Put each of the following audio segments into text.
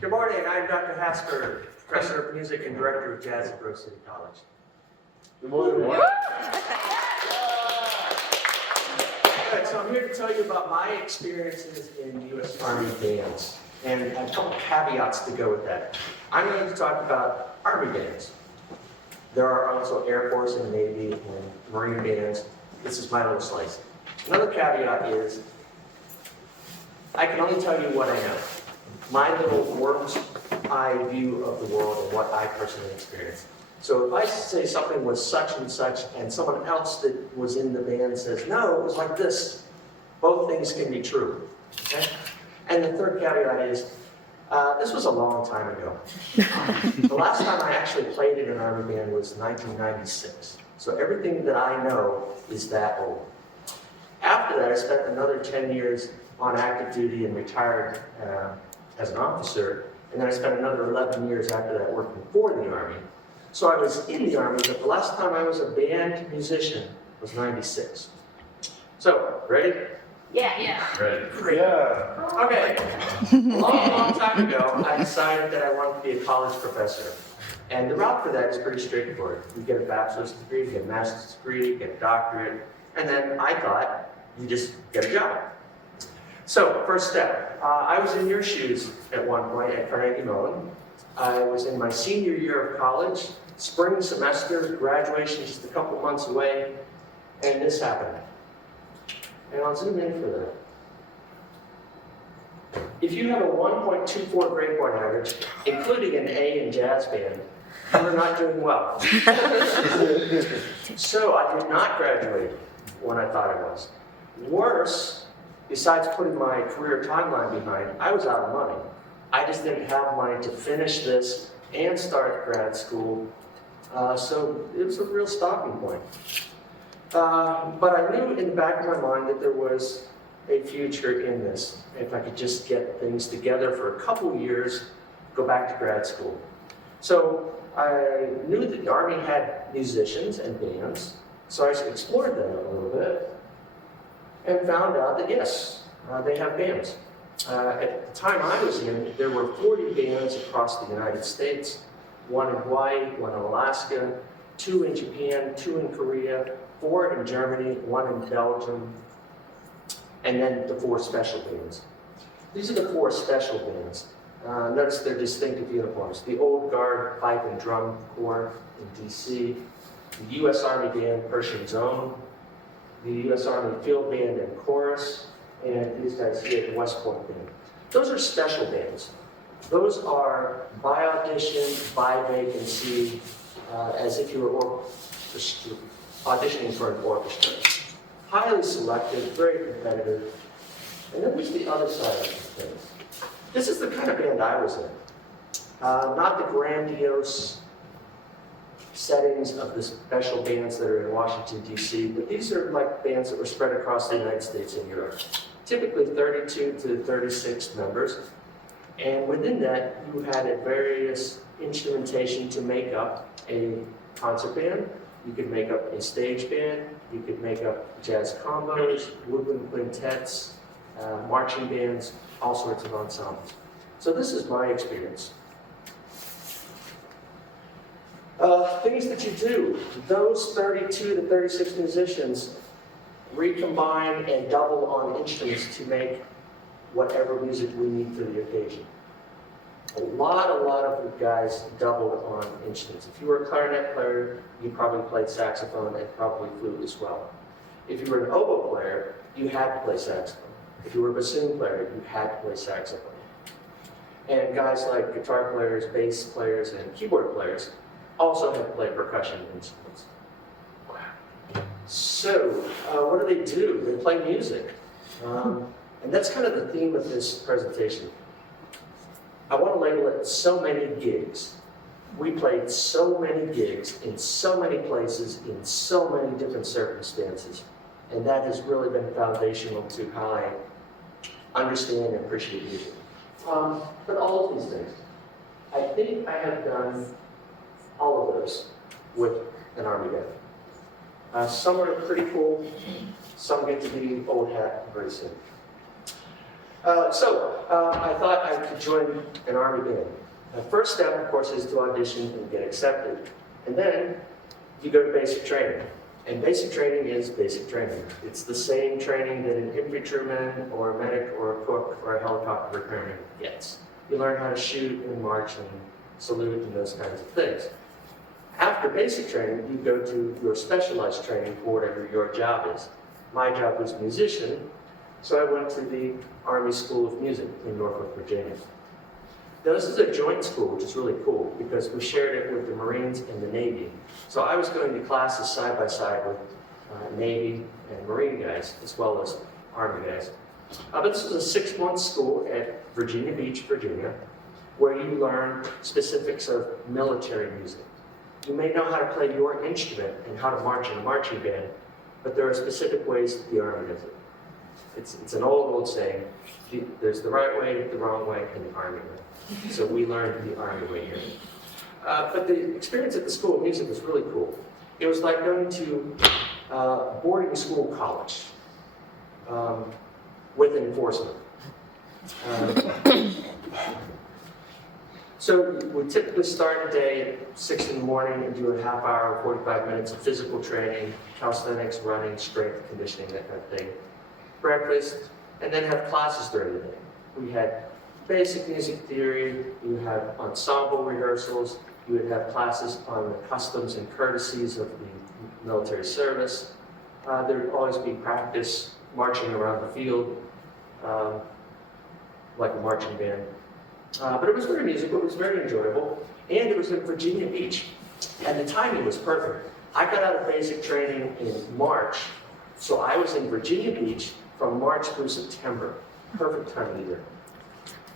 Good morning, I'm Dr. Hasper, Professor of Music and Director of Jazz at Grove City College. Good morning. Good, so I'm here to tell you about my experiences in U.S. Army bands, and a couple caveats to go with that. I'm going to talk about Army bands. There are also Air Force and Navy and Marine bands. This is my little slice. Another caveat is, I can only tell you what I know. My little worm's eye view of the world and what I personally experienced. So if I say something was such and someone else that was in the band says, no, it was like this, both things can be true. Okay? And the third caveat is, this was a long time ago. The last time I actually played in an Army band was 1996. So everything that I know is that old. After that, I spent another 10 years on active duty and retired as an officer, and then I spent another 11 years after that working for the Army. So I was in the Army, but the last time I was a band musician was 96. So, ready? Yeah. Ready. Great. Yeah. Okay. A long time ago, I decided that I wanted to be a college professor. And the route for that is pretty straightforward. You get a bachelor's degree, you get a master's degree, you get a doctorate, and then I thought you just get a job. So, first step. I was in your shoes at one point at Carnegie Mellon. I was in my senior year of college, spring semester, graduation just a couple months away, and this happened. And I'll zoom in for that. If you have a 1.24 grade point average, including an A in jazz band, you're not doing well. So I did not graduate when I thought I was. Worse, besides putting my career timeline behind, I was out of money. I just didn't have money to finish this and start grad school, so it was a real stopping point. But I knew in the back of my mind that there was a future in this. If I could just get things together for a couple years, go back to grad school. So I knew that the Army had musicians and bands, so I explored them a little bit and found out that yes, they have bands. At the time I was in, there were 40 bands across the United States, one in Hawaii, one in Alaska, 2 in Japan, 2 in Korea, 4 in Germany, 1 in Belgium, and then the 4 special bands. These are the 4 special bands. Notice their distinctive uniforms. The Old Guard Pipe and Drum Corps in DC, the U.S. Army Band Pershing Zone, the U.S. Army Field Band and Chorus, and these guys here, the West Point Band. Those are special bands. Those are by audition, by vacancy, as if you were auditioning for an orchestra. Highly selective, very competitive. And then there's the other side of things. This is the kind of band I was in. Not the grandiose settings of the special bands that are in Washington, D.C., but these are like bands that were spread across the United States and Europe. Typically 32 to 36 members. And within that, you had a various instrumentation to make up a concert band. You could make up a stage band. You could make up jazz combos, woodwind quintets, marching bands, all sorts of ensembles. So this is my experience. Things that you do. Those 32 to 36 musicians recombine and double on instruments to make whatever music we need for the occasion. A lot of the guys doubled on instruments. If you were a clarinet player, you probably played saxophone and probably flute as well. If you were an oboe player, you had to play saxophone. If you were a bassoon player, you had to play saxophone. And guys like guitar players, bass players, and keyboard players also had to play percussion instruments. So, what do? They play music. And that's kind of the theme of this presentation. I want to label it so many gigs. We played so many gigs in so many places in so many different circumstances. And that has really been foundational to how I understand and appreciate music. But all of these things, I think I have done all of those with an Army band. Some are pretty cool, some get to be old hat very soon. I thought I could join an Army band. The first step, of course, is to audition and get accepted. And then you go to basic training. And basic training is basic training. It's the same training that an infantryman or a medic or a cook or a helicopter repairman gets. You learn how to shoot and march and salute and those kinds of things. After basic training, you go to your specialized training for whatever your job is. My job was musician, so I went to the Army School of Music in Norfolk, Virginia. Now, this is a joint school, which is really cool because we shared it with the Marines and the Navy. So I was going to classes side by side with Navy and Marine guys, as well as Army guys. But this was a 6-month school at Virginia Beach, Virginia, where you learn specifics of military music. You may know how to play your instrument and how to march in a marching band, but there are specific ways that the Army does it. It's an old saying, there's the right way, the wrong way, and the Army way. So we learned the Army way here. But the experience at the School of Music was really cool. It was like going to boarding school college with enforcement. So we typically start a day at 6 in the morning and do a half hour, 45 minutes of physical training, calisthenics, running, strength, conditioning, that kind of thing. Breakfast, and then have classes during the day. We had basic music theory, you would have ensemble rehearsals, you would have classes on the customs and courtesies of the military service. There would always be practice marching around the field, like a marching band. But it was very musical, it was very enjoyable, and it was in Virginia Beach. And the timing was perfect. I got out of basic training in March, so I was in Virginia Beach from March through September. Perfect time of year.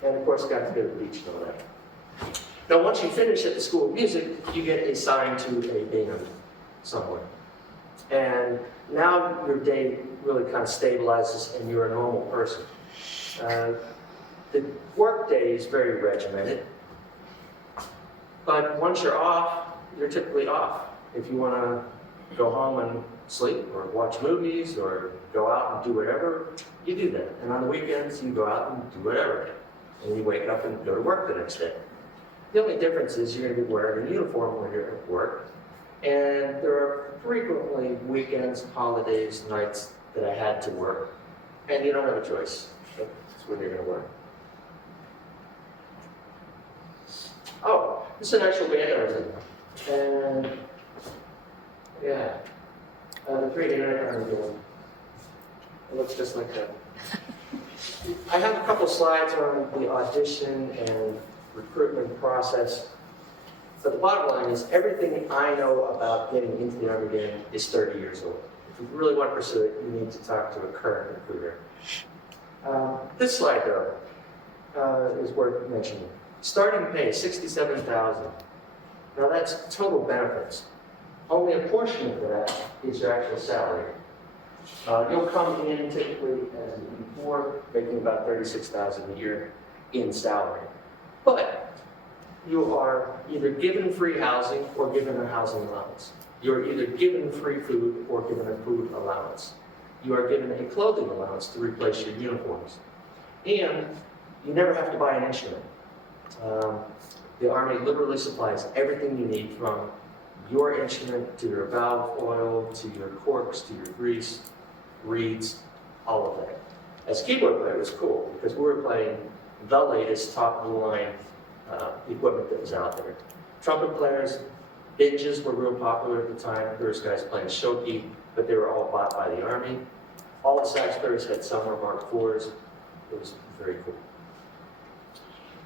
And of course, got to go to the beach and all that. Now, once you finish at the School of Music, you get assigned to a band somewhere. And now your day really kind of stabilizes and you're a normal person. The work day is very regimented, but once you're off, you're typically off. If you want to go home and sleep or watch movies or go out and do whatever, you do that. And on the weekends, you go out and do whatever. And you wake up and go to work the next day. The only difference is you're going to be wearing a uniform when you're at work. And there are frequently weekends, holidays, nights that I had to work. And you don't have a choice. That's when you're going to work. Oh, this is an actual band I was in. And yeah, the 3 internet I'm doing. It looks just like that. I have a couple slides on the audition and recruitment process. But the bottom line is everything I know about getting into the Army band is 30 years old. If you really want to pursue it, you need to talk to a current recruiter. This slide, though, is worth mentioning. Starting pay, $67,000. Now that's total benefits. Only a portion of that is your actual salary. You'll come in typically as before, making about $36,000 a year in salary. But you are either given free housing or given a housing allowance. You're either given free food or given a food allowance. You are given a clothing allowance to replace your uniforms. And you never have to buy an instrument. The Army literally supplies everything you need, from your instrument to your valve oil, to your corks, to your grease, reeds, all of that. As keyboard player, it was cool because we were playing the latest top-of-the-line equipment that was out there. Trumpet players, binges were real popular at the time. There was guys playing shoki, but they were all bought by the Army. All the sax players had Summer Mark IVs. It was very cool.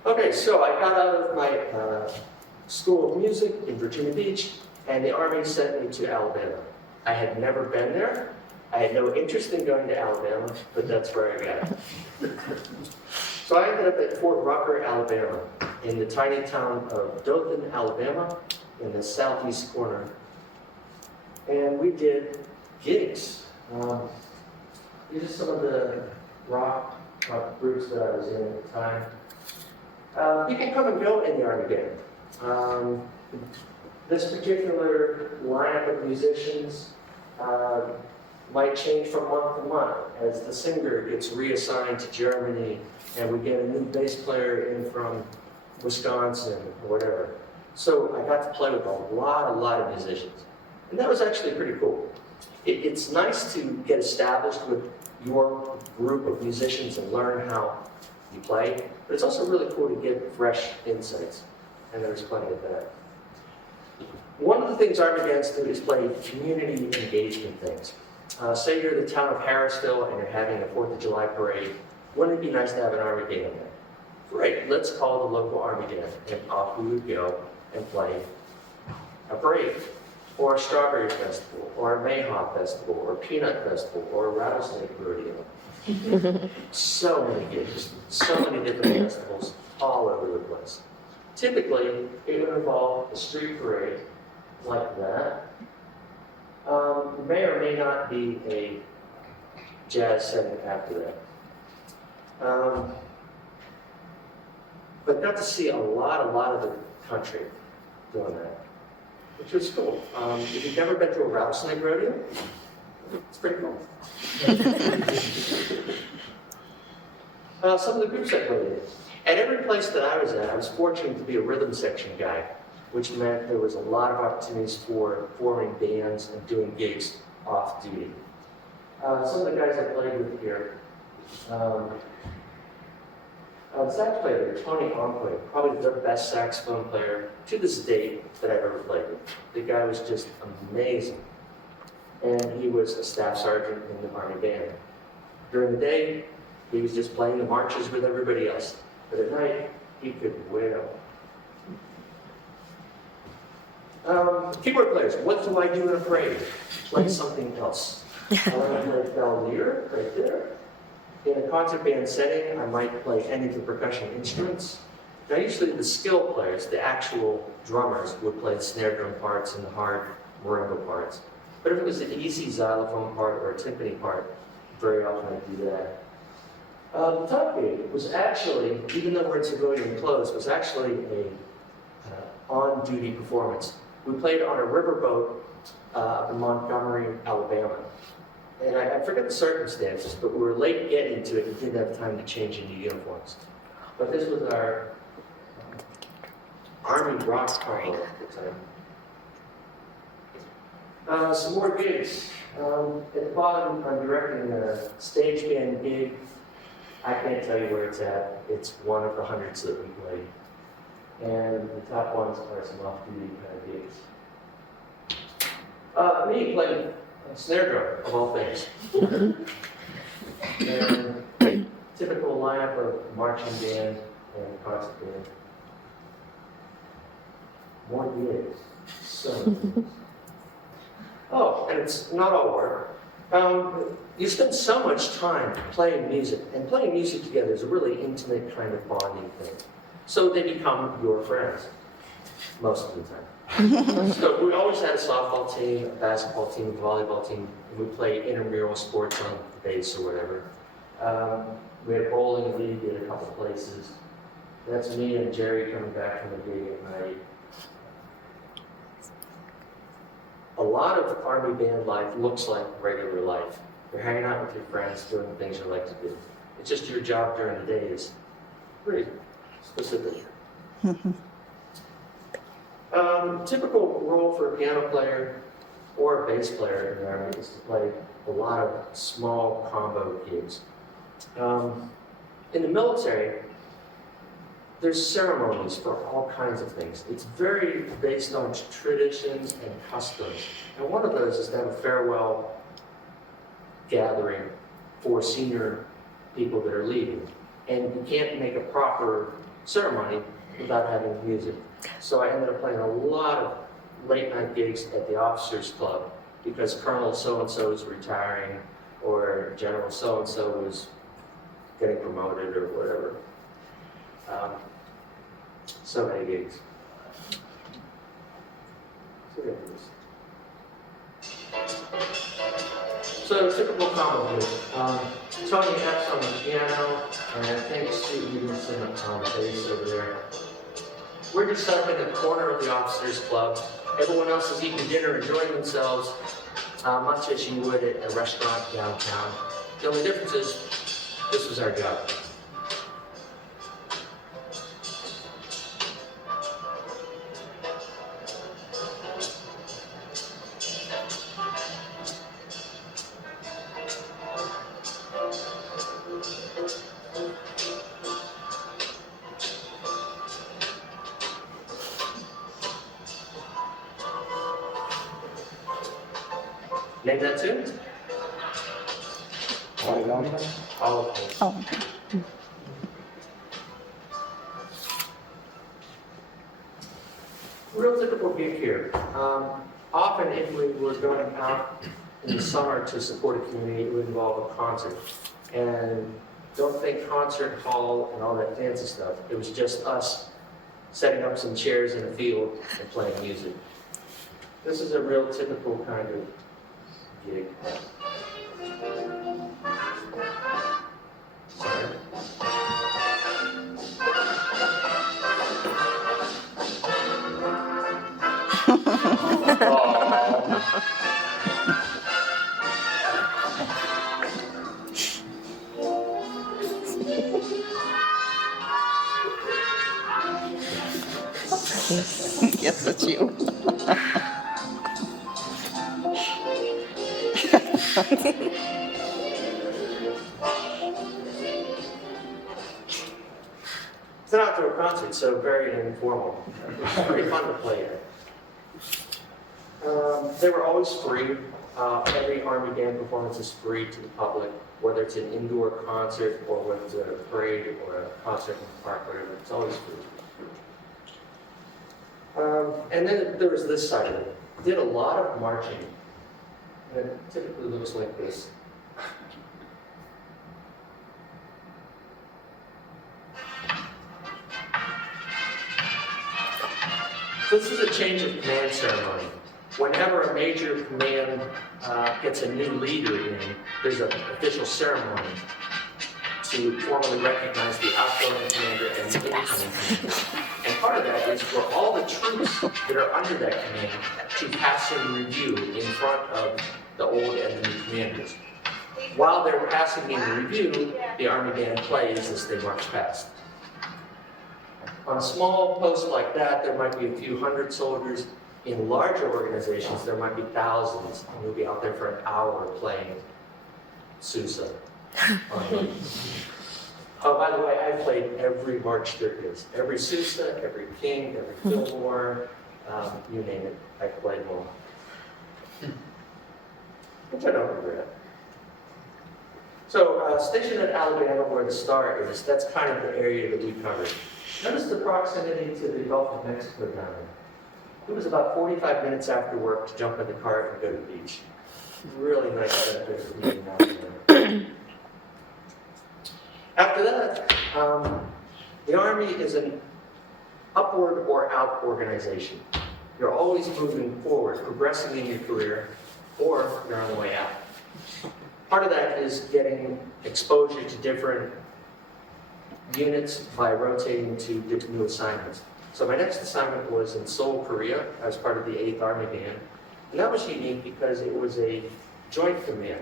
Okay, so I got out of my School of Music in Virginia Beach, and the Army sent me to Alabama. I had never been there. I had no interest in going to Alabama, but that's where I got it. So I ended up at Fort Rucker, Alabama, in the tiny town of Dothan, Alabama, in the southeast corner. And we did gigs. These are some of the rock groups that I was in at the time. People come and go in the Army band. This particular lineup of musicians might change from month to month as the singer gets reassigned to Germany and we get a new bass player in from Wisconsin or whatever. So I got to play with a lot of musicians. And that was actually pretty cool. It's nice to get established with your group of musicians and learn how you play, but it's also really cool to get fresh insights, and there's plenty of that. One of the things Army bands do is play community engagement things. Say you're the town of Harrisville and you're having a 4th of July parade. Wouldn't it be nice to have an Army band there? Great, let's call the local Army band, and off we would go and play a parade, or a strawberry festival, or a mayhawk festival, or a peanut festival, or a rattlesnake rodeo. So many gigs, so many different festivals all over the place. Typically, it would involve a street parade like that. May or may not be a jazz setting after that. But got to see a lot of the country doing that, which was cool. If you've never been to a rattlesnake rodeo, it's pretty cool. Some of the groups I played in. At every place that I was at, I was fortunate to be a rhythm section guy, which meant there was a lot of opportunities for forming bands and doing gigs off duty. Some of the guys I played with here, the sax player, Tony Onquay, probably the best saxophone player to this date that I've ever played with. The guy was just amazing. And he was a staff sergeant in the Army band. During the day, he was just playing the marches with everybody else. But at night, he could wail. Keyboard players, what do I do in a parade? Play something else. I like to play Bellier right there. In a concert band setting, I might play any of the percussion instruments. Now, usually the skill players, the actual drummers, would play the snare drum parts and the hard marimba parts. But if it was an easy xylophone part or a timpani part, very often I'd do that. The top gig was actually, even though we're in civilian clothes, was actually a on-duty performance. We played on a riverboat in Montgomery, Alabama. And I forget the circumstances, but we were late getting to it and didn't have time to change into uniforms. But this was our Army rock combo at the time. Some more gigs. At the bottom, I'm directing a stage band gig. I can't tell you where it's at. It's one of the hundreds that we played. And the top ones are some off-duty kind of gigs. Me playing snare drum, of all things. And typical lineup of marching band and concert band. More gigs. So many gigs. Oh, and it's not all work. You spend so much time playing music, and playing music together is a really intimate kind of bonding thing. So they become your friends, most of the time. So we always had a softball team, a basketball team, a volleyball team, and we played intramural sports on the base or whatever. We had a bowling league in a couple places. That's me and Jerry coming back from the gig at night. A lot of Army band life looks like regular life. You're hanging out with your friends, doing the things you like to do. It's just your job during the day is pretty specific. Typical role for a piano player or a bass player in the Army is to play a lot of small combo gigs. In the military, there's ceremonies for all kinds of things. It's very based on traditions and customs. And one of those is to have a farewell gathering for senior people that are leaving. And you can't make a proper ceremony without having music. So I ended up playing a lot of late night gigs at the officers club because Colonel so-and-so is retiring or General so-and-so was getting promoted or whatever. So many gigs. So typical combo gigs. Tony Epps on the piano, and I think Steve Stevenson on the bass over there. We're just up in the corner of the officers club. Everyone else is eating dinner, enjoying themselves. much as you would at a restaurant downtown. The only difference is this was our job. Name that tune? Oh, okay. Oh, Real typical gig here. Often if we were going out in the summer to support a community, it would involve a concert. And don't think concert hall and all that fancy stuff. It was just us setting up some chairs in a field and playing music. This is a real typical kind of gig. Sorry. yes, it's you. It's an outdoor concert, so very informal. It's pretty fun to play at. They were always free. Every Army band performance is free to the public, whether it's an indoor concert or whether it's a parade or a concert in the park, whatever. It's always free. And then there was this side of it. Did a lot of marching. And it typically looks like this. So this is a change of command ceremony. Whenever a major command gets a new leader in, there's an official ceremony to formally recognize the outgoing commander and the incoming commander. And part of that is for all the troops that are under that command to pass in review in front of the old and the new commanders. While they're passing in review, the Army band plays as they march past. On a small post like that, there might be a few hundred soldiers. In larger organizations, there might be thousands, and you'll be out there for an hour playing Sousa. Oh, by the way, I played every march there is. Every Sousa, every King, every Fillmore, you name it, I played them all. Which I don't regret. So, stationed at Alabama, where the star is, that's kind of the area that we covered. Notice the proximity to the Gulf of Mexico down there. It was about 45 minutes after work to jump in the car and go to the beach. Really nice benefit for being out there. After that, the Army is an upward or out organization. You're always moving forward, progressing in your career, or you're on the way out. Part of that is getting exposure to different units by rotating to different new assignments. So my next assignment was in Seoul, Korea, as part of the 8th Army Band. And that was unique because it was a joint command.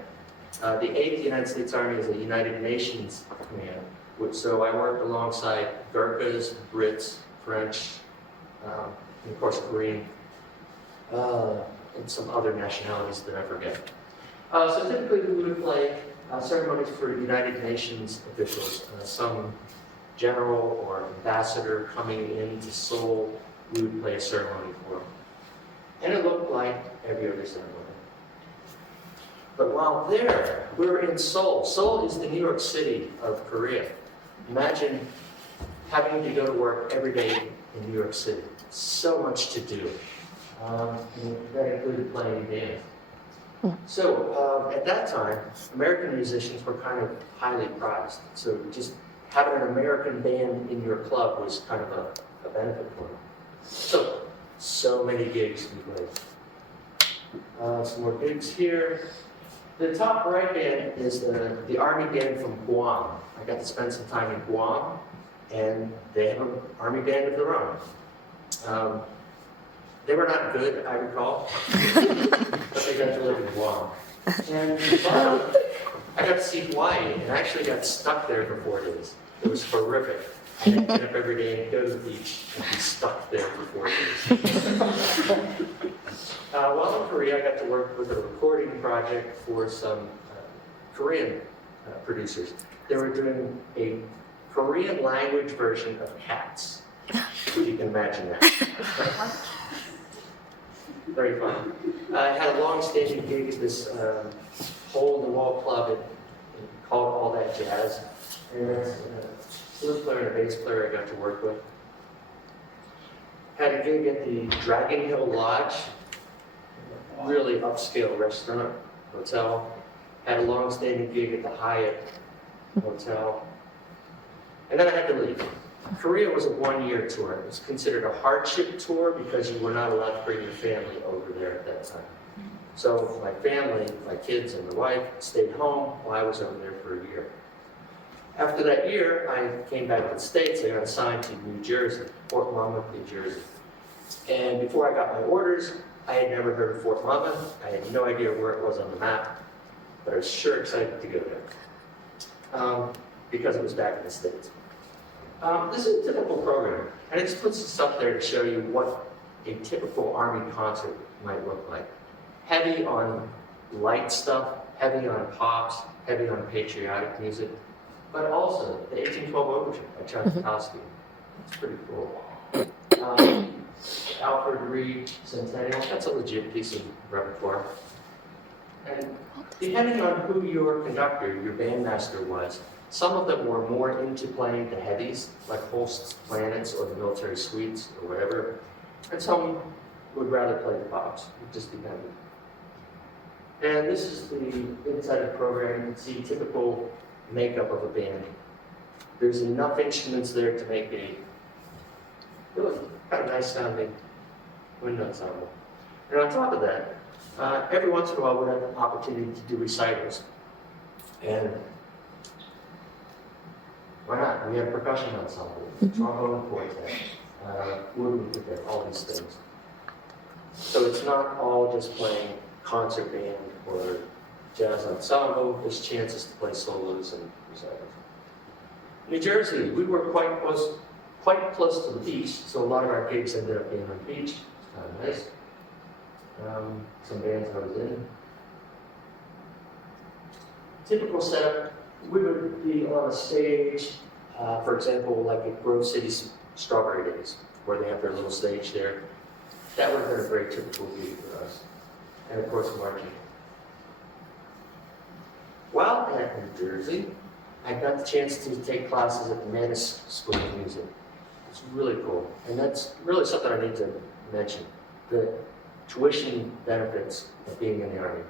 The 8th United States Army is a United Nations command. So I worked alongside Gurkhas, Brits, French, and of course Korean, and some other nationalities that I forget. So typically we would play ceremonies for United Nations officials, some general or ambassador coming into Seoul, we would play a ceremony for them. And it looked like every other ceremony. But while there, we were in Seoul. Seoul is the New York City of Korea. Imagine having to go to work every day in New York City. So much to do. And that included playing band. So at that time, American musicians were kind of highly prized. So just having an American band in your club was kind of a benefit for them. So many gigs we played. Some more gigs here. The top right band is the Army band from Guam. I got to spend some time in Guam, and they have an Army band of their own. They were not good, I recall, but they got delivered in Guam. And I got to see Hawaii, and I actually got stuck there for 4 days. It was horrific. I had to get up every day and go to the beach and be stuck there for 4 days. While in Korea, I got to work with a recording project for some Korean producers. They were doing a Korean language version of Cats. If you can imagine that. Very fun. I had a long-standing gig at this hole-in-the-wall club called All That Jazz. And that's a flute player and a bass player I got to work with. Had a gig at the Dragon Hill Lodge, really upscale restaurant, hotel. Had a long-standing gig at the Hyatt Hotel. And then I had to leave. Korea was a one-year tour. It was considered a hardship tour because you were not allowed to bring your family over there at that time. So my family, my kids and my wife stayed home while I was over there for a year. After that year, I came back to the States. I got assigned to New Jersey, Fort Monmouth, New Jersey. And before I got my orders, I had never heard of Fort Monmouth. I had no idea where it was on the map, but I was sure excited to go there because it was back in the States. This is a typical program, and it just puts this up there to show you what a typical Army concert might look like. Heavy on light stuff, heavy on pops, heavy on patriotic music, but also the 1812 Overture by Tchaikovsky. It's pretty cool. Alfred Reed Centennial, that's a legit piece of repertoire. And depending on who your conductor, your bandmaster was, some of them were more into playing the heavies, like Holst's Planets or the Military Suites or whatever, and some would rather play the pops. It just depended. And this is the inside of the program. You can see typical makeup of a band. There's enough instruments there to make a really kind of nice sounding wind ensemble. And on top of that, every once in a while we'd have an opportunity to do recitals. And why not? We have percussion ensemble, trombone quartet, woodwind quartet, all these things. So it's not all just playing concert band or jazz ensemble. There's chances to play solos and recitals. New Jersey, we were quite close to the beach, so a lot of our gigs ended up being on the beach. It's kind of nice. Some bands I was in. Typical setup. We would be on a stage, for example, like at Grove City's Strawberry Days, where they have their little stage there. That would have been a very typical gig for us. And of course, marching. While at New Jersey, I got the chance to take classes at the Manus School of Music. It's really cool. And that's really something I need to mention. The tuition benefits of being in the Army.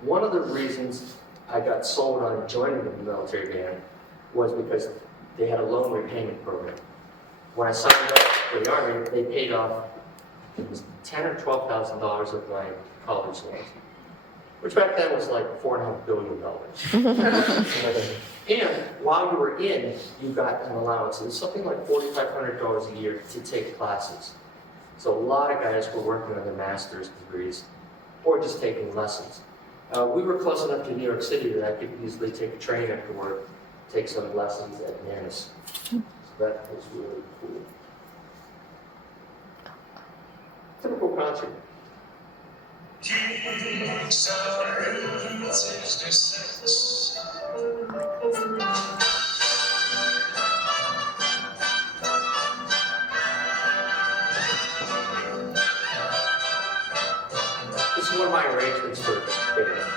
One of the reasons I got sold on joining the military band was because they had a loan repayment program. When I signed up for the Army, they paid off, it was $10,000 or $12,000 of my college loans, which back then was like $4.5 billion. And while you were in, you got an allowance. It was something like $4,500 a year to take classes. So a lot of guys were working on their master's degrees or just taking lessons. We were close enough to New York City that I could easily take a train after work, take some lessons at Manus. So that was really cool. Typical concert. This is one of my arrangements for band.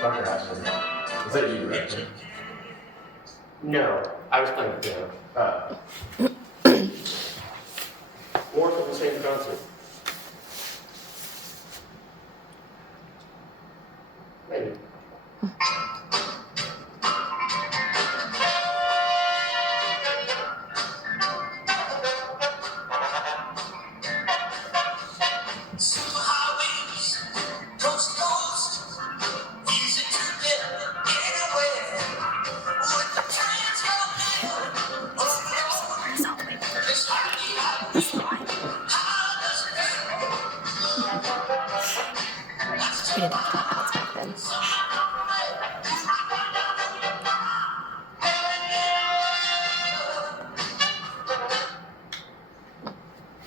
Dr. Hasper. Is that you, right? No, I was playing piano. More from the same concert. Maybe.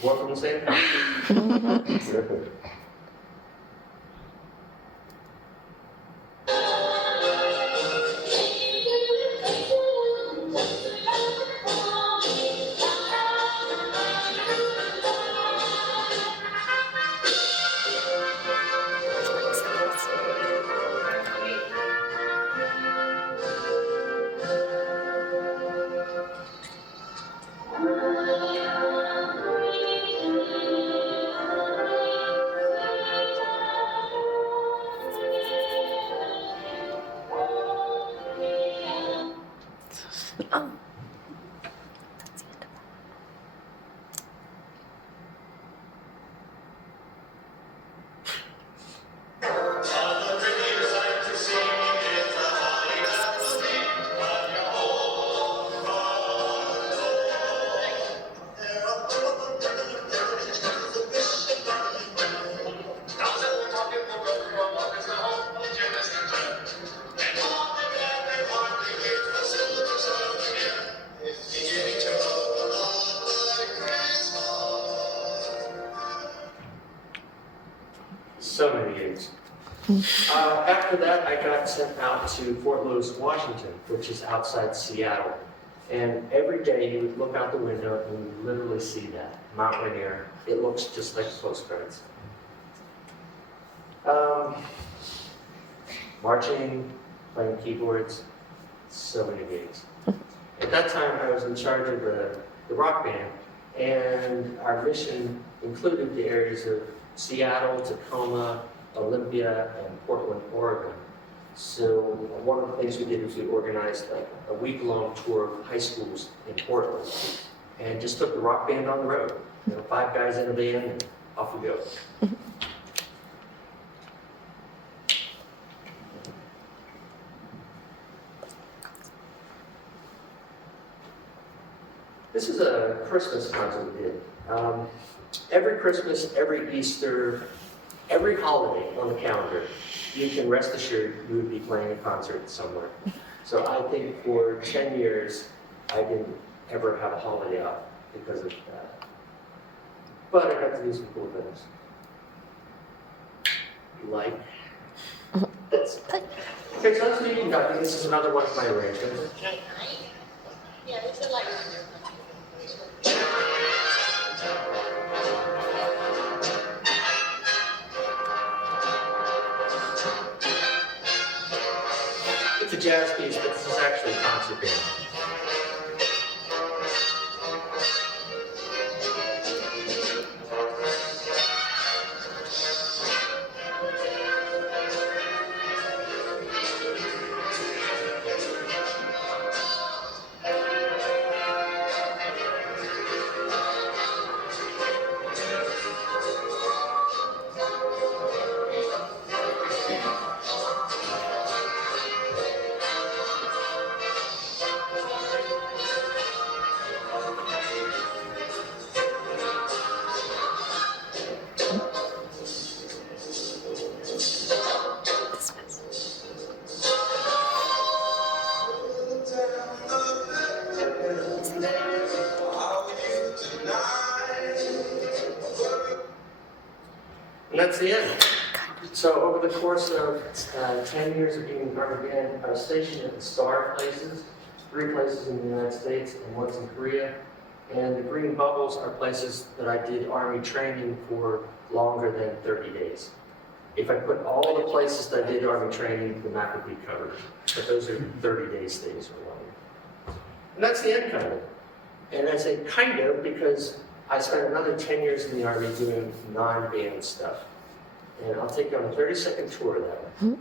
More from the same country. So many gigs. After that, I got sent out to Fort Lewis, Washington, which is outside Seattle. And every day you would look out the window and you literally see that, Mount Rainier. It looks just like postcards. Marching, playing keyboards, so many gigs. At that time, I was in charge of the rock band, and our mission included the areas of Seattle, Tacoma, Olympia, and Portland, Oregon. So one of the things we did was we organized a week-long tour of high schools in Portland and just took the rock band on the road. 5 guys in a van, and off we go. This is a Christmas concert we did. Every Christmas, every Easter, every holiday on the calendar, you can rest assured you would be playing a concert somewhere. So I think for 10 years, I didn't ever have a holiday off because of that. But I got to do some cool things. Like this. Okay, so let's meet Dr. This is another one of my arrangements. Yeah, it's a light. It's a jazz piece, but this is actually a concert band. And that's the end. So over the course of 10 years of being in Army Band, I was stationed at the STAR places, 3 places in the United States and once in Korea. And the green bubbles are places that I did Army training for longer than 30 days. If I put all the places that I did Army training, the map would be covered. But those are 30-day stays or longer. And that's the end kind of it. And I say kind of because I spent another 10 years in the Army doing non-band stuff. And I'll take you on a 30-second tour of that one.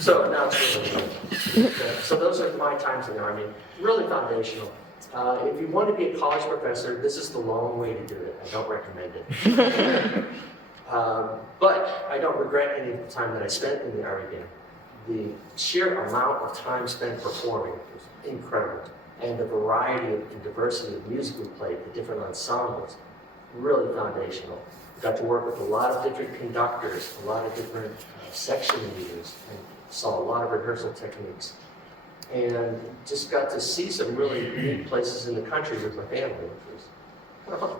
So now it's really so those are my times in the Army. Really foundational. If you want to be a college professor, this is the long way to do it. I don't recommend it. But I don't regret any of the time that I spent in the Army Band. The sheer amount of time spent performing was incredible. And the variety and diversity of music we played, the different ensembles. really foundational. Got to work with a lot of different conductors, a lot of different section leaders, and saw a lot of rehearsal techniques. And just got to see some really neat places in the country with my family, which was kind of fun.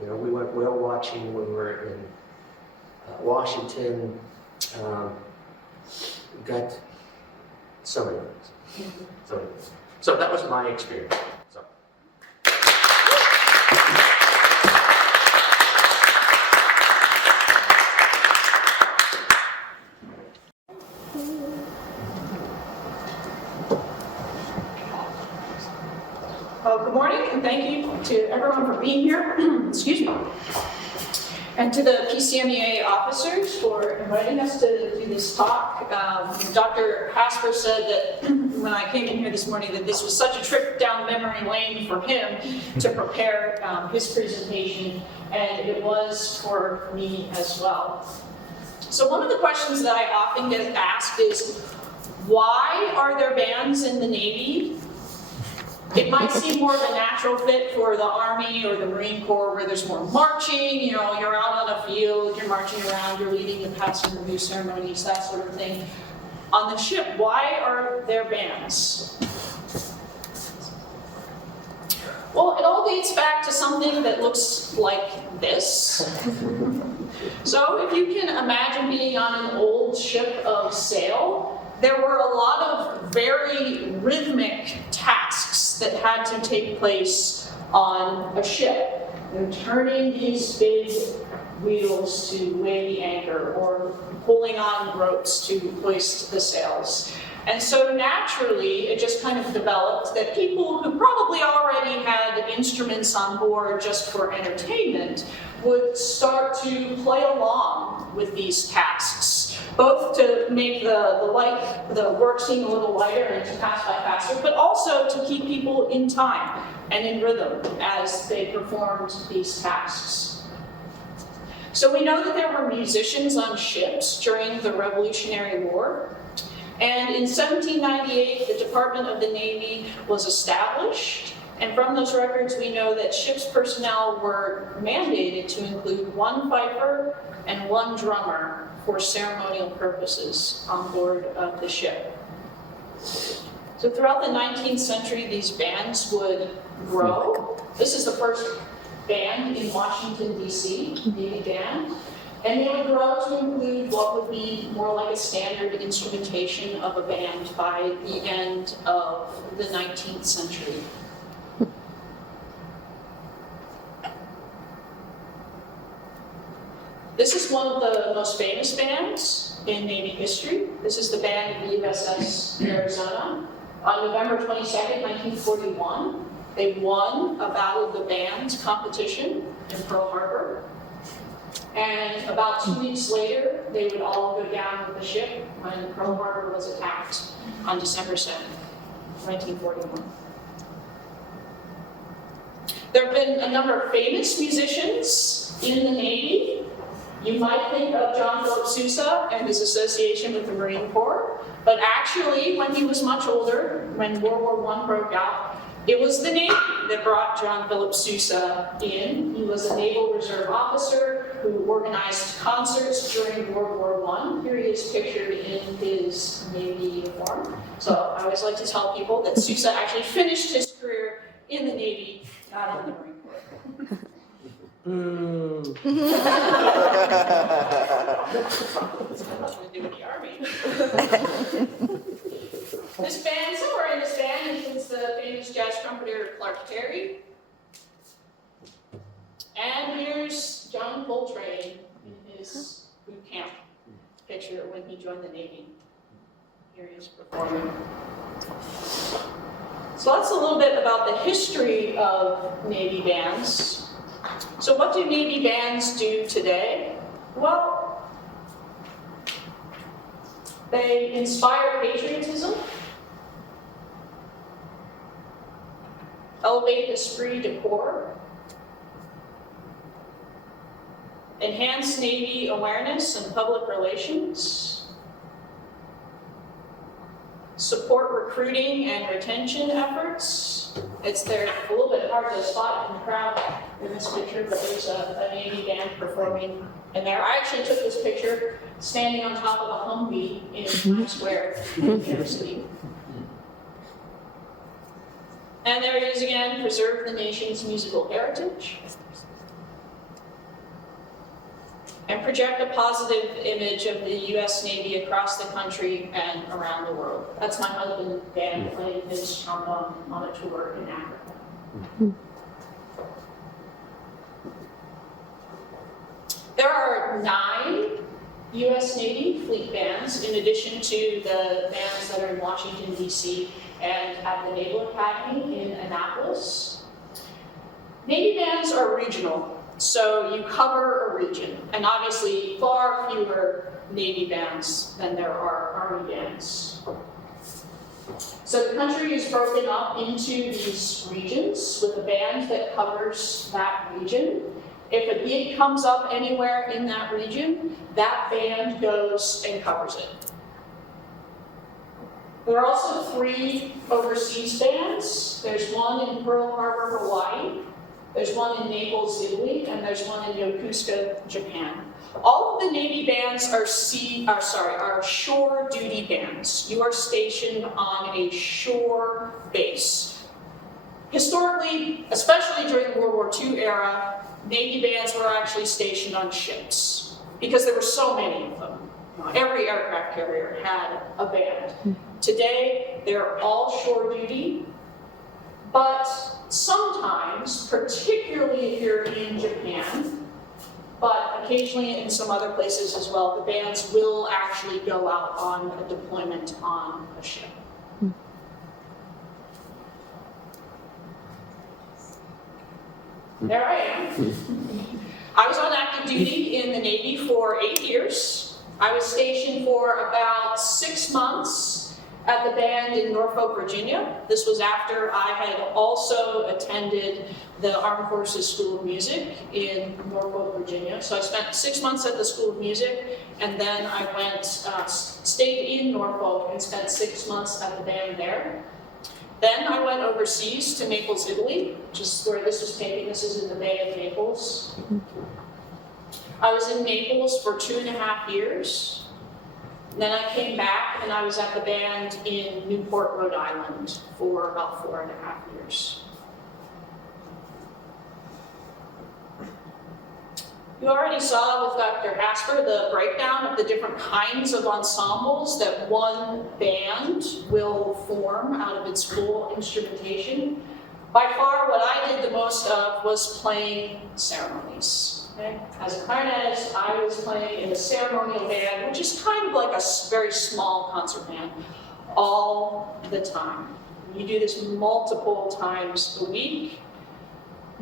You know, we went whale watching when we were in Washington. Got so many things. So that was my experience. So. Well, good morning, and thank you to everyone for being here. Excuse me. And to the PCMEA officers for inviting us to do this talk. Dr. Hasper said that when I came in here this morning that this was such a trip down memory lane for him to prepare his presentation, and it was for me as well. So one of the questions that I often get asked is, why are there bands in the Navy? It might seem more of a natural fit for the Army or the Marine Corps where there's more marching, you know, you're out on a field, you're marching around, you're leading the pass and review ceremonies, that sort of thing. On the ship, why are there bands? Well, it all dates back to something that looks like this. So if you can imagine being on an old ship of sail, there were a lot of very rhythmic tasks that had to take place on a ship. They're turning these big wheels to weigh the anchor or pulling on ropes to hoist the sails. And so naturally, it just kind of developed that people who probably already had instruments on board just for entertainment would start to play along with these tasks, both to make the work seem a little lighter and to pass by faster, but also to keep people in time and in rhythm as they performed these tasks. So we know that there were musicians on ships during the Revolutionary War. And in 1798, the Department of the Navy was established. And from those records, we know that ship's personnel were mandated to include one fifer and one drummer for ceremonial purposes on board of the ship. So throughout the 19th century, these bands would grow. This is the first band in Washington, D.C., Navy band. And they would grow to include what would be more like a standard instrumentation of a band by the end of the 19th century. This is one of the most famous bands in Navy history. This is the band of the USS Arizona. On November 22nd, 1941, they won a Battle of the Bands competition in Pearl Harbor. And about 2 weeks later, they would all go down with the ship when Pearl Harbor was attacked on December 7th, 1941. There have been a number of famous musicians in the Navy. You might think of John Philip Sousa and his association with the Marine Corps, but actually, when he was much older, when World War I broke out, it was the Navy that brought John Philip Sousa in. He was a Naval Reserve officer who organized concerts during World War I. Here he is pictured in his Navy uniform. So I always like to tell people that Sousa actually finished his career in the Navy, not in the Marine Corps. Nothing to do with the Army. This band, somewhere in this band, includes the famous jazz trumpeter Clark Terry. And here's John Coltrane in his boot camp picture when he joined the Navy. Here he is performing. So that's a little bit about the history of Navy bands. So what do Navy bands do today? Well, they inspire patriotism, elevate esprit de corps, enhance Navy awareness and public relations, support recruiting and retention efforts, They're a little bit hard to spot in the crowd in this picture, but there's a Navy band performing in there. I actually took this picture standing on top of a Humvee in Times Square in New York City. And there it is again, preserve the nation's musical heritage. And project a positive image of the U.S. Navy across the country and around the world. That's my husband, Dan, playing his trombone on a tour in Africa. There are 9 U.S. Navy fleet bands, in addition to the bands that are in Washington, D.C., and at the Naval Academy in Annapolis. Navy bands are regional. So you cover a region, and obviously far fewer Navy bands than there are Army bands. So the country is broken up into these regions with a band that covers that region. If a gig comes up anywhere in that region, that band goes and covers it. There are also 3 overseas bands. There's one in Pearl Harbor, Hawaii. There's one in Naples, Italy, and there's one in Yokosuka, Japan. All of the Navy bands are shore duty bands. You are stationed on a shore base. Historically, especially during the World War II era, Navy bands were actually stationed on ships because there were so many of them. Every aircraft carrier had a band. Today, they're all shore duty, but sometimes, particularly if you're in Japan, but occasionally in some other places as well, the bands will actually go out on a deployment on a ship. There I am. I was on active duty in the Navy for 8 years. I was stationed for about 6 months at the band in Norfolk, Virginia. This was after I had also attended the Armed Forces School of Music in Norfolk, Virginia. So I spent 6 months at the School of Music, and then I stayed in Norfolk and spent 6 months at the band there. Then I went overseas to Naples, Italy, which is where this was taken. This is in the Bay of Naples. I was in Naples for 2.5 years. Then I came back and I was at the band in Newport, Rhode Island for about 4.5 years. You already saw with Dr. Hasper the breakdown of the different kinds of ensembles that one band will form out of its full instrumentation. By far, what I did the most of was playing ceremonies. Okay? As a clarinetist, I was playing in a ceremonial band, which is kind of like a very small concert band, all the time. You do this multiple times a week.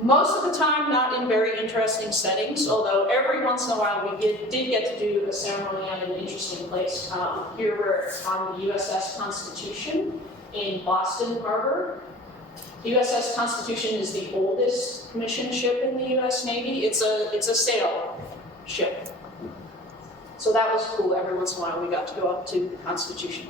Most of the time, not in very interesting settings, although every once in a while we did get to do a ceremony at an interesting place. Here we're on the USS Constitution in Boston Harbor. The USS Constitution is the oldest commissioned ship in the US Navy. It's a sail ship. So that was cool. Every once in a while we got to go up to the Constitution.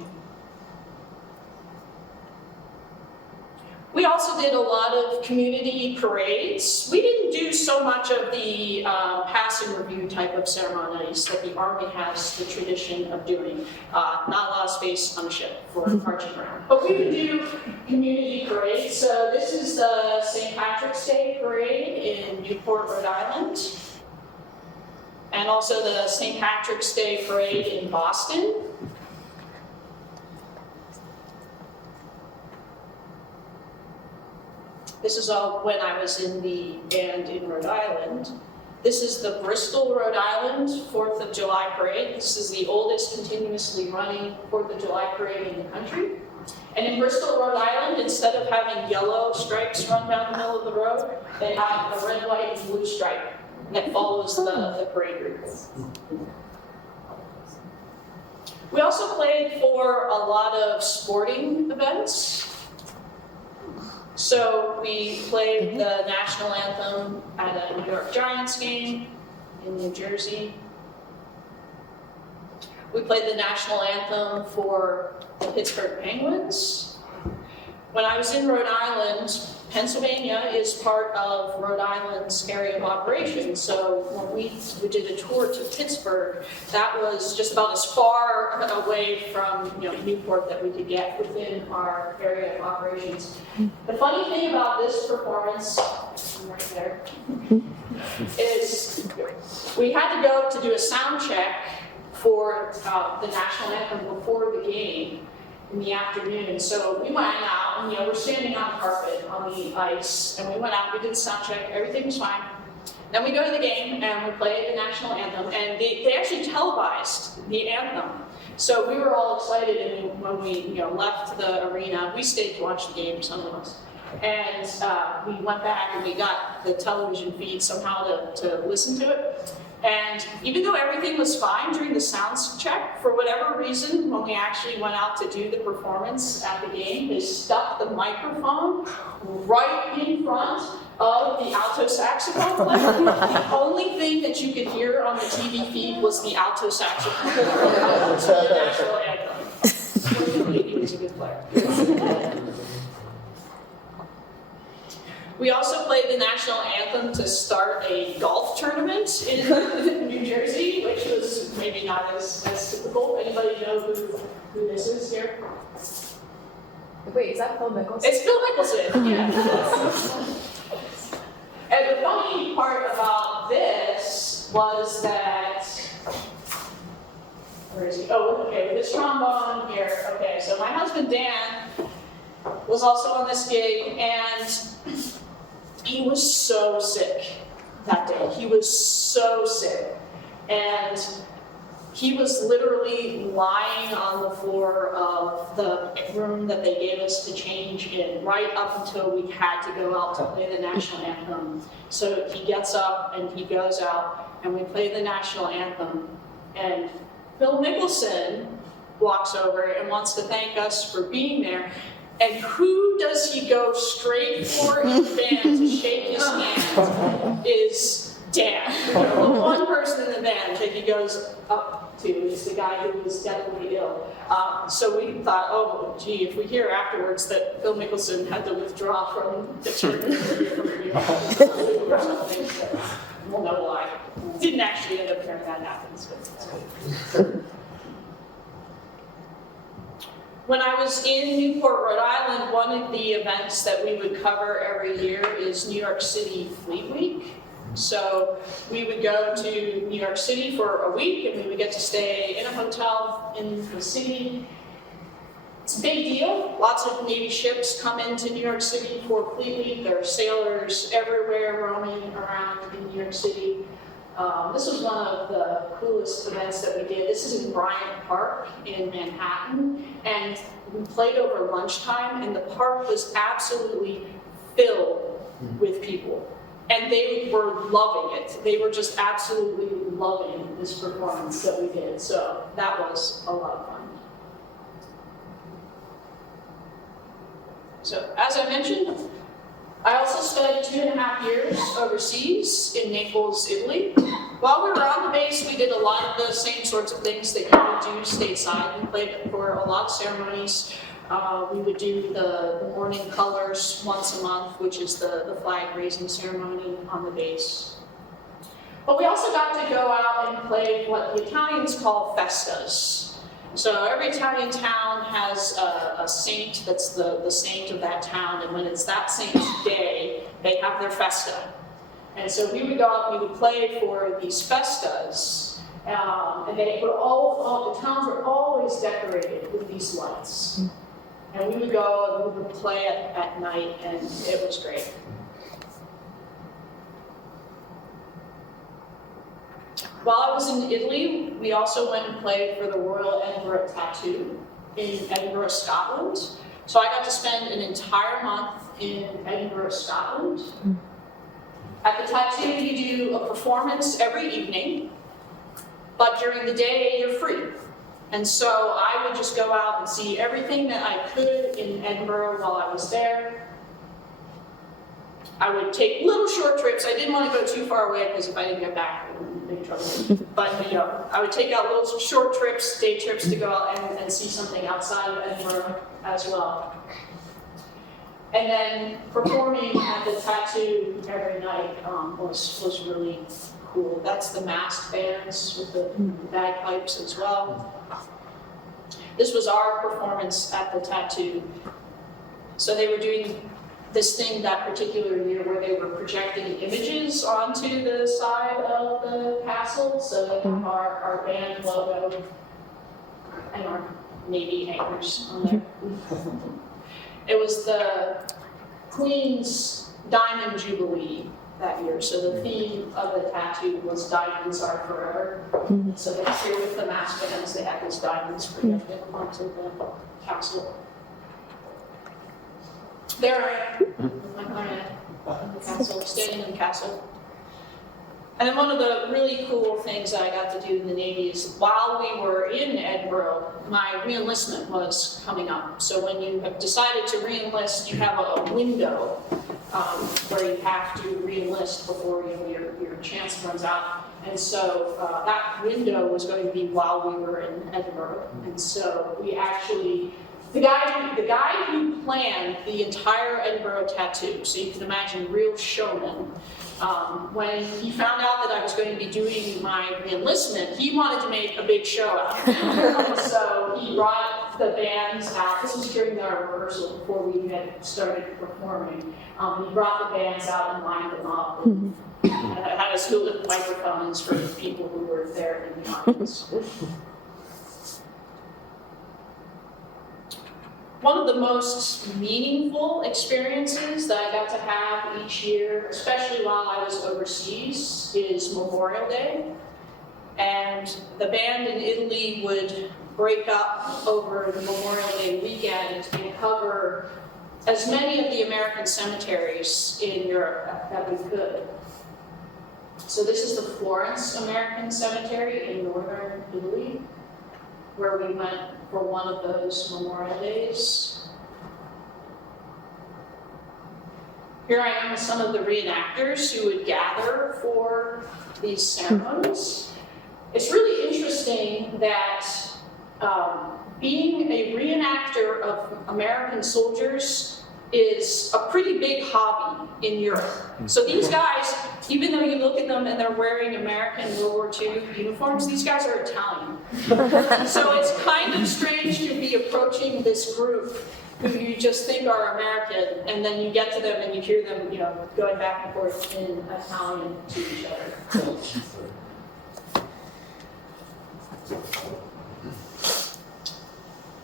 We also did a lot of community parades. We didn't do so much of the pass and review type of ceremonies that the Army has the tradition of doing. Not a lot of space on a ship for marching around. But we would do community parades. So this is the St. Patrick's Day parade in Newport, Rhode Island. And also the St. Patrick's Day parade in Boston. This is all when I was in the band in Rhode Island. This is the Bristol, Rhode Island 4th of July parade. This is the oldest continuously running 4th of July parade in the country. And in Bristol, Rhode Island, instead of having yellow stripes run down the middle of the road, they have a red, white, and blue stripe that follows the parade route. We also played for a lot of sporting events. So we played the national anthem at a New York Giants game in New Jersey. We played the national anthem for the Pittsburgh Penguins. When I was in Rhode Island, Pennsylvania is part of Rhode Island's area of operation. So when we did a tour to Pittsburgh, that was just about as far away from Newport that we could get within our area of operations. The funny thing about this performance, right there, is we had to go to do a sound check for the national anthem before the game in the afternoon. So we went out, and we're standing on the carpet on the ice, and we went out, we did the sound check, everything was fine. Then we go to the game, and we play the national anthem, and they actually televised the anthem. So we were all excited, and when we left the arena, we stayed to watch the game, some of us. And we went back, and we got the television feed somehow to listen to it. And even though everything was fine during the sounds check, for whatever reason, when we actually went out to do the performance at the game, they stuck the microphone right in front of the alto saxophone player. The only thing that you could hear on the TV feed was the alto saxophone player to the national anthem. Fortunately, he was a good player. We also played the national anthem to start a golf tournament in New Jersey, which was maybe not as typical. Anybody know who this is here? Wait, is that Phil Mickelson? It's Phil Mickelson, yeah. And the funny part about this was that, where is he? Oh, okay, with this trombone here. Okay, so my husband Dan was also on this gig, and he was so sick that day. He was so sick. And he was literally lying on the floor of the room that they gave us to change in right up until we had to go out to play the national anthem. So he gets up and he goes out and we play the national anthem. And Phil Mickelson walks over and wants to thank us for being there. And who does he go straight for in the band to shake his hand is Dan. The one person in the band that he goes up to is the guy who was deathly ill. So we thought, oh, gee, if we hear afterwards that Phil Mickelson had to withdraw from the tournament or something, we'll know why. Didn't actually end up hearing that happen. So. When I was in Newport, Rhode Island, one of the events that we would cover every year is New York City Fleet Week. So we would go to New York City for a week, and we would get to stay in a hotel in the city. It's a big deal. Lots of Navy ships come into New York City for Fleet Week. There are sailors everywhere roaming around in New York City. This was one of the coolest events that we did. This is in Bryant Park in Manhattan, and we played over lunchtime, and the park was absolutely filled with people. And they were loving it. They were just absolutely loving this performance that we did. So that was a lot of fun. So as I mentioned, I also spent 2.5 years overseas in Naples, Italy. While we were on the base, we did a lot of the same sorts of things that you would do stateside. We played for a lot of ceremonies. We would do the morning colors once a month, which is the flag raising ceremony on the base. But we also got to go out and play what the Italians call festas. So every Italian town has a saint that's the saint of that town, and when it's that saint's day, they have their festa. And so we would go out and we would play for these festas, and they were all the towns were always decorated with these lights. And we would go and we would play at night, and it was great. While I was in Italy, we also went and played for the Royal Edinburgh Tattoo in Edinburgh, Scotland. So I got to spend an entire month in Edinburgh, Scotland. At the Tattoo, you do a performance every evening, but during the day, you're free. And so I would just go out and see everything that I could in Edinburgh while I was there. I would take little short trips. I didn't want to go too far away because if I didn't get back, I would be in big trouble. But I would take out little short trips, day trips to go out and see something outside of Edinburgh as well. And then performing at the tattoo every night was really cool. That's the masked bands with the bagpipes as well. This was our performance at the tattoo. So they were doing this thing that particular year where they were projecting images onto the side of the castle. So they have our band logo and our Navy anchors on there. It was the Queen's Diamond Jubilee that year. So the theme of the tattoo was Diamonds Are Forever. So they here with the mask bands, they had these diamonds projected onto the castle. There I am, with my client in the castle, standing in the castle. And then one of the really cool things that I got to do in the Navy is while we were in Edinburgh, my re-enlistment was coming up. So when you have decided to re-enlist, you have a window where you have to re-enlist before your chance runs out. And so that window was going to be while we were in Edinburgh. And so we actually, the guy who planned the entire Edinburgh tattoo, so you can imagine real showman, when he found out that I was going to be doing my re-enlistment, he wanted to make a big show out of it. And so he brought the bands out. This was during our rehearsal before we had started performing. He brought the bands out and lined them up. And had us do with microphones for people who were there in the audience. One of the most meaningful experiences that I got to have each year, especially while I was overseas, is Memorial Day. And the band in Italy would break up over the Memorial Day weekend and cover as many of the American cemeteries in Europe that we could. So this is the Florence American Cemetery in northern Italy, where we went for one of those Memorial Days. Here I am with some of the reenactors who would gather for these ceremonies. It's really interesting that being a reenactor of American soldiers is a pretty big hobby in Europe. So these guys, even though you look at them and they're wearing American World War II uniforms, these guys are Italian. So it's kind of strange to be approaching this group who you just think are American, and then you get to them and you hear them, going back and forth in Italian to each other.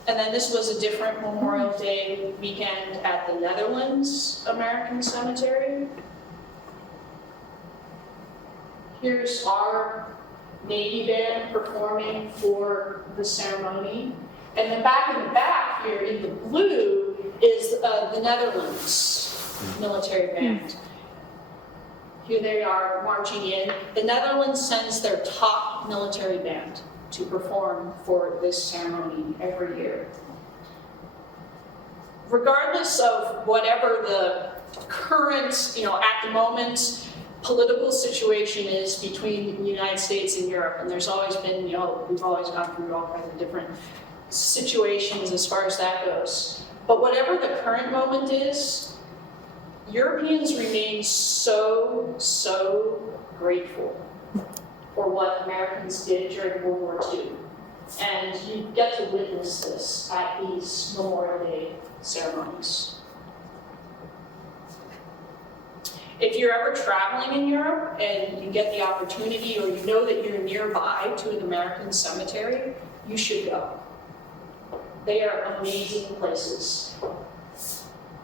And then this was a different Memorial Day weekend at the Netherlands American Cemetery. Here's our Navy band performing for the ceremony. And then back in the back here in the blue is the Netherlands military band. Here they are marching in. The Netherlands sends their top military band to perform for this ceremony every year. Regardless of whatever the current, at the moment, political situation is between the United States and Europe, and there's always been, we've always gone through all kinds of different situations as far as that goes. But whatever the current moment is, Europeans remain so grateful for what Americans did during World War II. And you get to witness this at these Memorial Day ceremonies. If you're ever traveling in Europe and you get the opportunity, or you know that you're nearby to an American cemetery, you should go. They are amazing places.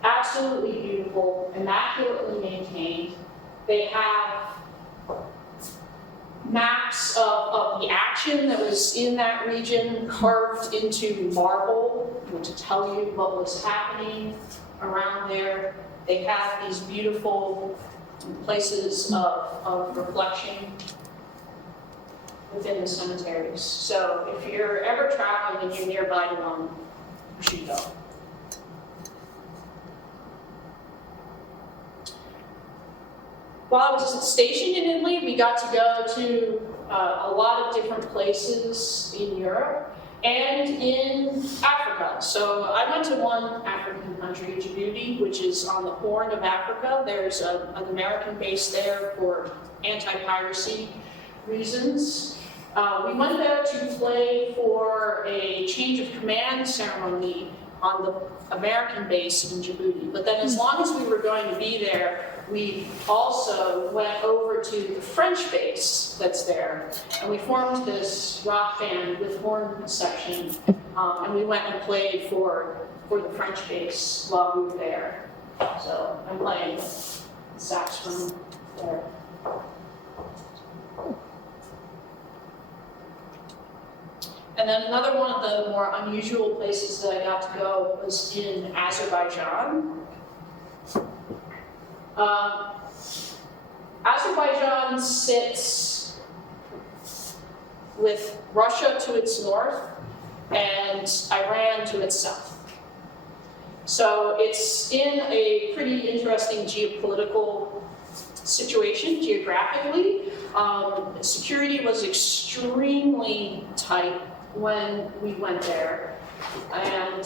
Absolutely beautiful, immaculately maintained. They have maps of the action that was in that region carved into marble to tell you what was happening around there. They have these beautiful places of reflection within the cemeteries. So if you're ever traveling and you're nearby to one, you should go. While I was stationed in Italy, we got to go to a lot of different places in Europe and in Africa. So I went to one African country of Djibouti, which is on the Horn of Africa. There's an American base there for anti-piracy reasons. We went there to play for a change of command ceremony on the American base in Djibouti. But then as long as we were going to be there, we also went over to the French base that's there, and we formed this rock band with horn section, and we went and played for the French base while we were there. So I'm playing saxophone there. And then another one of the more unusual places that I got to go was in Azerbaijan. Azerbaijan sits with Russia to its north and Iran to its south. So it's in a pretty interesting geopolitical situation geographically. Security was extremely tight when we went there, and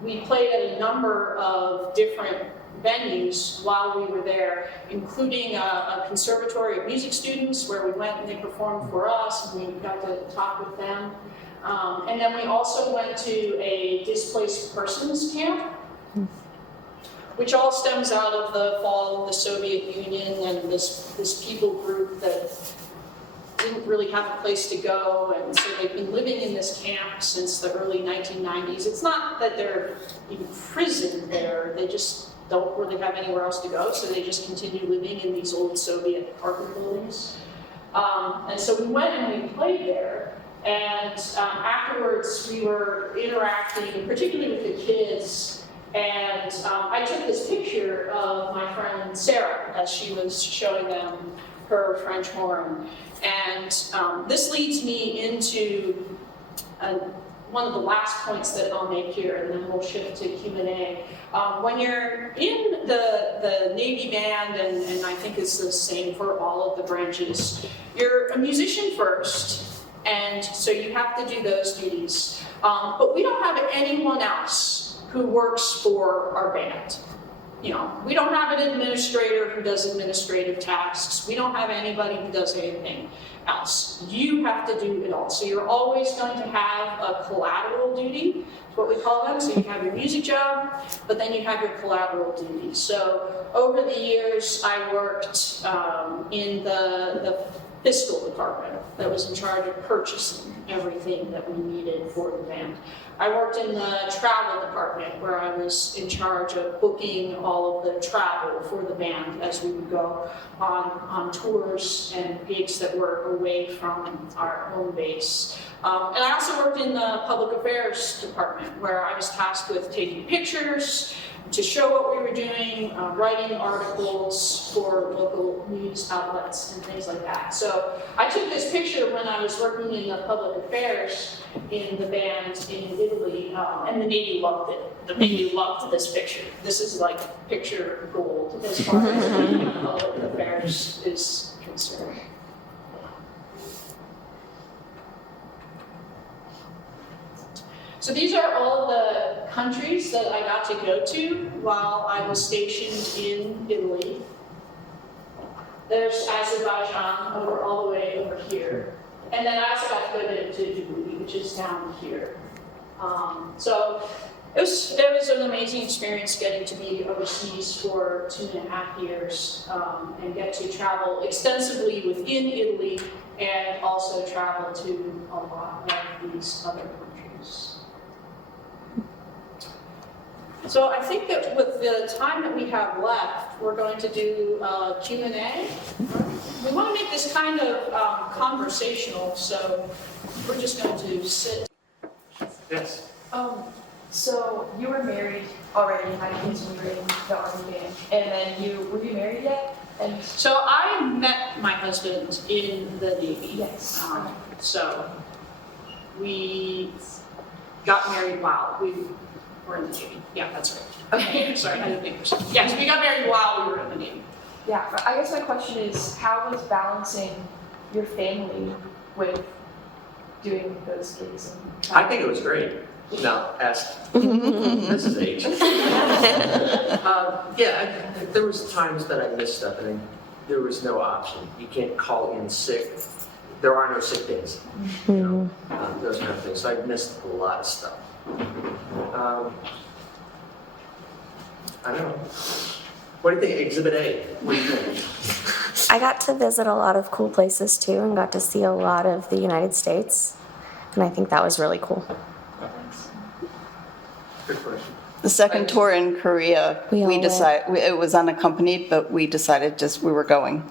we played at a number of different venues while we were there, including a conservatory of music students where we went and they performed for us, and we got to talk with them. And then we also went to a displaced persons camp, which all stems out of the fall of the Soviet Union and this people group that didn't really have a place to go, and so they've been living in this camp since the early 1990s. It's not that they're in prison there, they just don't really have anywhere else to go, so they just continue living in these old Soviet apartment buildings. And so we went and we played there, and afterwards we were interacting, particularly with the kids, and I took this picture of my friend Sarah as she was showing them her French horn. And this leads me into one of the last points that I'll make here, and then we'll shift to Q&A. When you're in the Navy band, and I think it's the same for all of the branches, you're a musician first, and so you have to do those duties. But we don't have anyone else who works for our band. You know, we don't have an administrator who does administrative tasks. We don't have anybody who does anything else. You have to do it all. So you're always going to have a collateral duty, is what we call them. So you have your music job, but then you have your collateral duties. So over the years, I worked in the fiscal department that was in charge of purchasing everything that we needed for the band. I worked in the travel department where I was in charge of booking all of the travel for the band as we would go on tours and gigs that were away from our home base. And I also worked in the public affairs department where I was tasked with taking pictures to show what we were doing, writing articles for local news outlets and things like that. So I took this picture when I was working in the public affairs in the band in Italy, and the Navy loved it. The Navy loved this picture. This is like picture gold as far as public affairs is concerned. So these are all the countries that I got to go to while I was stationed in Italy. There's Azerbaijan all the way over here. And then I also got to go to Djibouti, which is down here. So it was an amazing experience getting to be overseas for 2.5 years and get to travel extensively within Italy and also travel to a lot of these other countries. So I think that with the time that we have left, we're going to do Q&A. We want to make this kind of conversational, so we're just going to sit. Yes. So you were married already, you had kids when you were in the Army band, and then were you married yet? And So I met my husband in the Navy. yes. So we got married while we were in the Navy. Yeah, that's right. Okay, sorry, I didn't think for a second. Yes, we got married while we were in the Navy. Yeah, but I guess my question is, how was balancing your family with doing those gigs? And I think it was great. No, ask Mrs. H. There was times that I missed stuff, and there was no option. You can't call in sick. There are no sick days. Those kind of things. So I missed a lot of stuff. I don't know. What do you think? Exhibit A. What do you think? I got to visit a lot of cool places too and got to see a lot of the United States. And I think that was really cool. Good question. The second tour in Korea, We all we went. decided, it was unaccompanied, but we decided just we were going.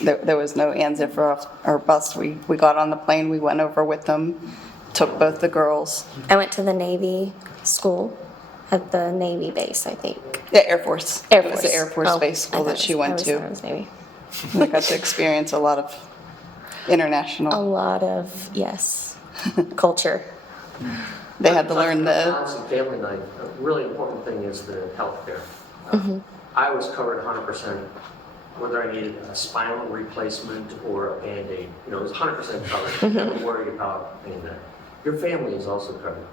There was no answer for our bus. We got on the plane, we went over with them, took both the girls. I went to the Navy school at the Navy base, I think. Yeah, Air Force. Air It was Force. the Air Force Oh, Base I School thought that she it was- I went always thought it to. was Navy. We got to experience a lot of A international. lot of, yes, culture. They had to learn the, Balancing family life. A really important thing is the healthcare. I was covered 100%, whether I needed a spinal replacement or a Band-Aid. It was 100% covered. Never worried about any of that. Your family is also covered.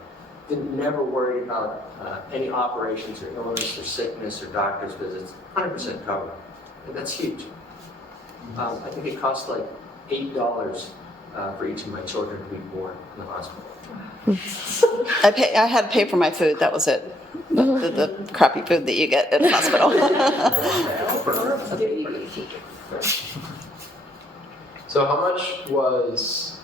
Never worried about any operations or illness or sickness or doctor's visits. 100% covered. And that's huge. I think it cost like $8 for each of my children to be born in the hospital. I had to pay for my food, that was it. The crappy food that you get at the hospital. So how much was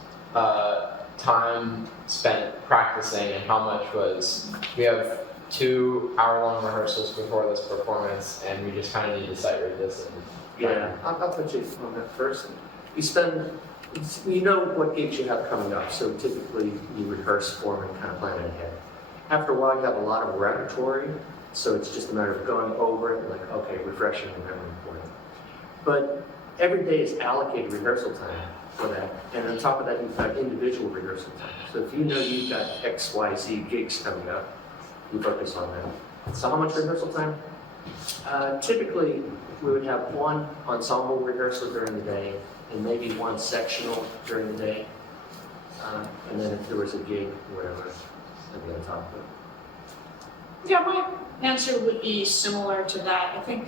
time spent practicing, and how much was, we have 2-hour-long rehearsals before this performance, and we just kind of need to sight read this and Yeah, I'll put you on that first. You know what gigs you have coming up, so typically you rehearse for them and kind of plan it ahead. After a while, you have a lot of repertory, so it's just a matter of going over it and like, okay, refreshing the memory for you. But every day is allocated rehearsal time for that, and on top of that, you've got individual rehearsal time. So if you know you've got X, Y, Z gigs coming up, you focus on that. So how much rehearsal time? Typically, we would have one ensemble rehearsal during the day, and maybe one sectional during the day. And then if there was a gig or whatever, I'd be on top of it. Yeah, my answer would be similar to that. I think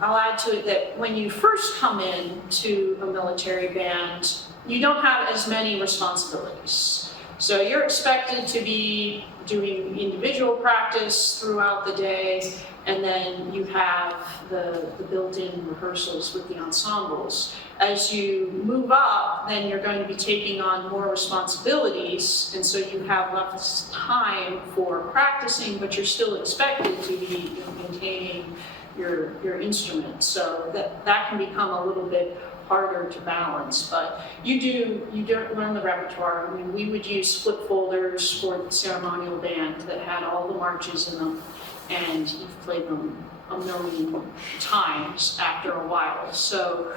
I'll add to it that when you first come in to a military band, you don't have as many responsibilities. So you're expected to be doing individual practice throughout the day, and then you have the built-in rehearsals with the ensembles. As you move up, then you're going to be taking on more responsibilities, and so you have less time for practicing, but you're still expected to be maintaining your instrument. So that can become a little bit harder to balance, but you don't learn the repertoire. I mean, we would use flip folders for the ceremonial band that had all the marches in them, and you've played them a million times after a while. So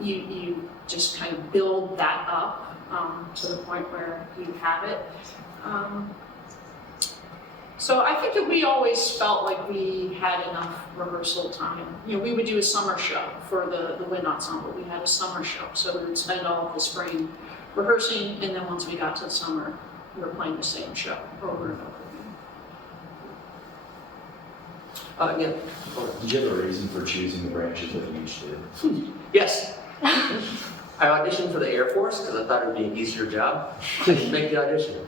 you just kind of build that up to the point where you have it. So I think that we always felt like we had enough rehearsal time. We would do a summer show for the wind ensemble. We had a summer show, so we would spend all of the spring rehearsing, and then once we got to the summer, we were playing the same show over and over again. Yeah. Did you have a reason for choosing the branches that you each did? Yes. I auditioned for the Air Force because I thought it would be an easier job. I didn't make the audition.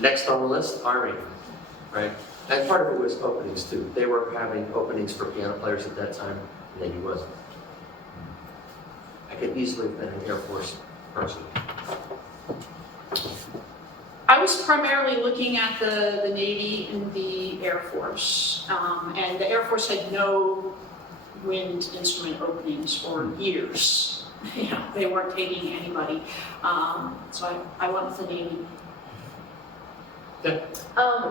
Next on the list, Army. Right? And part of it was openings too. They were having openings for piano players at that time, and Navy wasn't. I could easily have been an Air Force person. I was primarily looking at the Navy and the Air Force, and the Air Force had no wind instrument openings for years. They weren't taking anybody, so I went with the Navy. Yeah.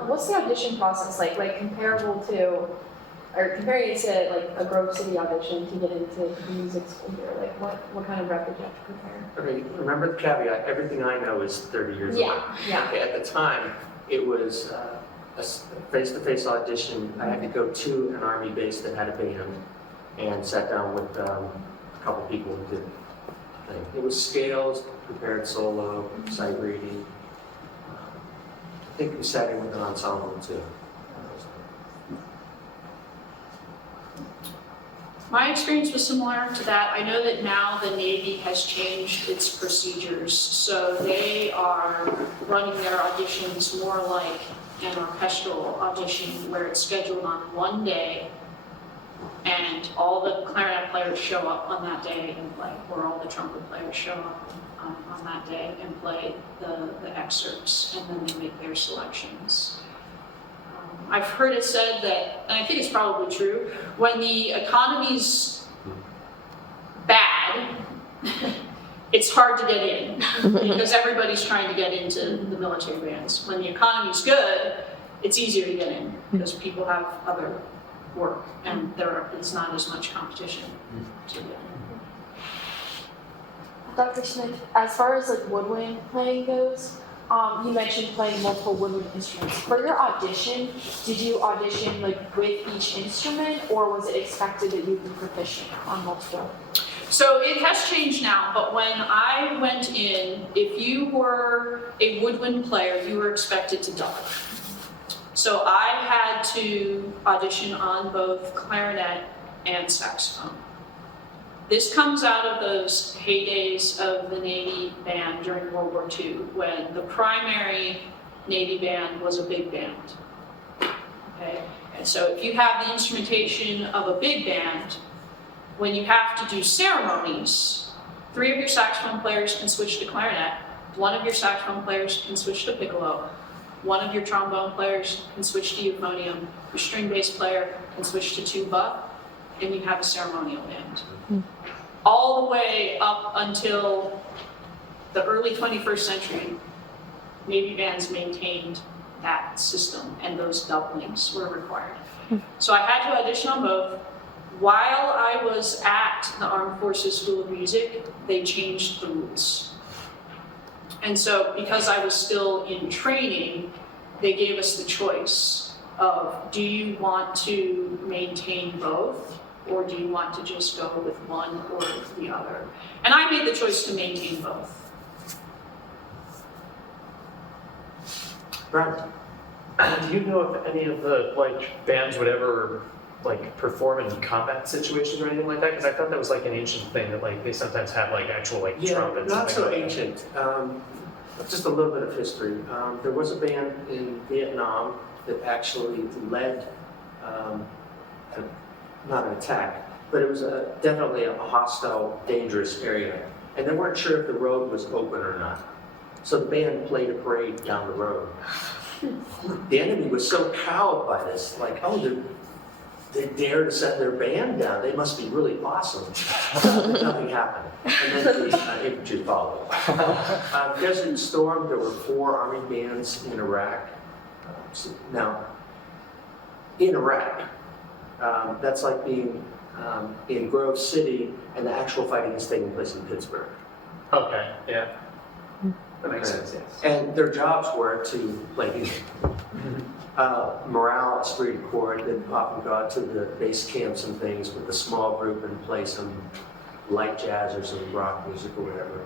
What's the audition process like? Like comparable to, or comparing it to like a Grove City audition to get into music school here? Like what kind of rep did you have to prepare? Okay, remember the caveat, everything I know is 30 years old. Yeah. Okay, at the time, it was a face-to-face audition. I had to go to an Army base that had a band and sat down with a couple people who did the thing. It was scales, prepared solo, sight reading. think we sat in with an ensemble too. My experience was similar to that. I know that now the Navy has changed its procedures, so they are running their auditions more like an orchestral audition where it's scheduled on one day and all the clarinet players show up on that day and play, or all the trumpet players show up on that day and play the excerpts, and then they make their selections. I've heard it said that, and I think it's probably true, when the economy's bad, it's hard to get in because everybody's trying to get into the military bands. When the economy's good, it's easier to get in because people have other work and it's not as much competition to get in. Dr. Smith, as far as like woodwind playing goes, you mentioned playing multiple woodwind instruments. For your audition, did you audition like with each instrument, or was it expected that you'd be proficient on multiple? So it has changed now, but when I went in, if you were a woodwind player, you were expected to duck. So I had to audition on both clarinet and saxophone. This comes out of those heydays of the Navy band during World War II, when the primary Navy band was a big band. Okay? And so if you have the instrumentation of a big band, when you have to do ceremonies, 3 of your saxophone players can switch to clarinet, 1 of your saxophone players can switch to piccolo, 1 of your trombone players can switch to euphonium, your string bass player can switch to tuba, and you have a ceremonial band. All the way up until the early 21st century, Navy bands maintained that system, and those doublings were required. So I had to audition on both. While I was at the Armed Forces School of Music, they changed the rules. And so because I was still in training, they gave us the choice of, do you want to maintain both? Or do you want to just go with one or the other? And I made the choice to maintain both. Right. Do you know if any of the bands would ever perform in combat situations or anything like that? Because I thought that was an ancient thing that they sometimes have actual trumpets. Not and so things like ancient. Just a little bit of history. There was a band in Vietnam that actually led not an attack, but it was definitely a hostile, dangerous area. And they weren't sure if the road was open or not. So the band played a parade down the road. The enemy was so cowed by this, they dare to send their band down. They must be really awesome. Nothing happened. And then the infantry followed. Desert Storm, there were 4 Army bands in Iraq. Now, in Iraq, that's like being in Grove City and the actual fighting is taking place in Pittsburgh. Okay, yeah. That makes sense, yes. And their jobs were to morale, esprit de corps, they'd often go out to the base camps and things with a small group and play some light jazz or some rock music or whatever.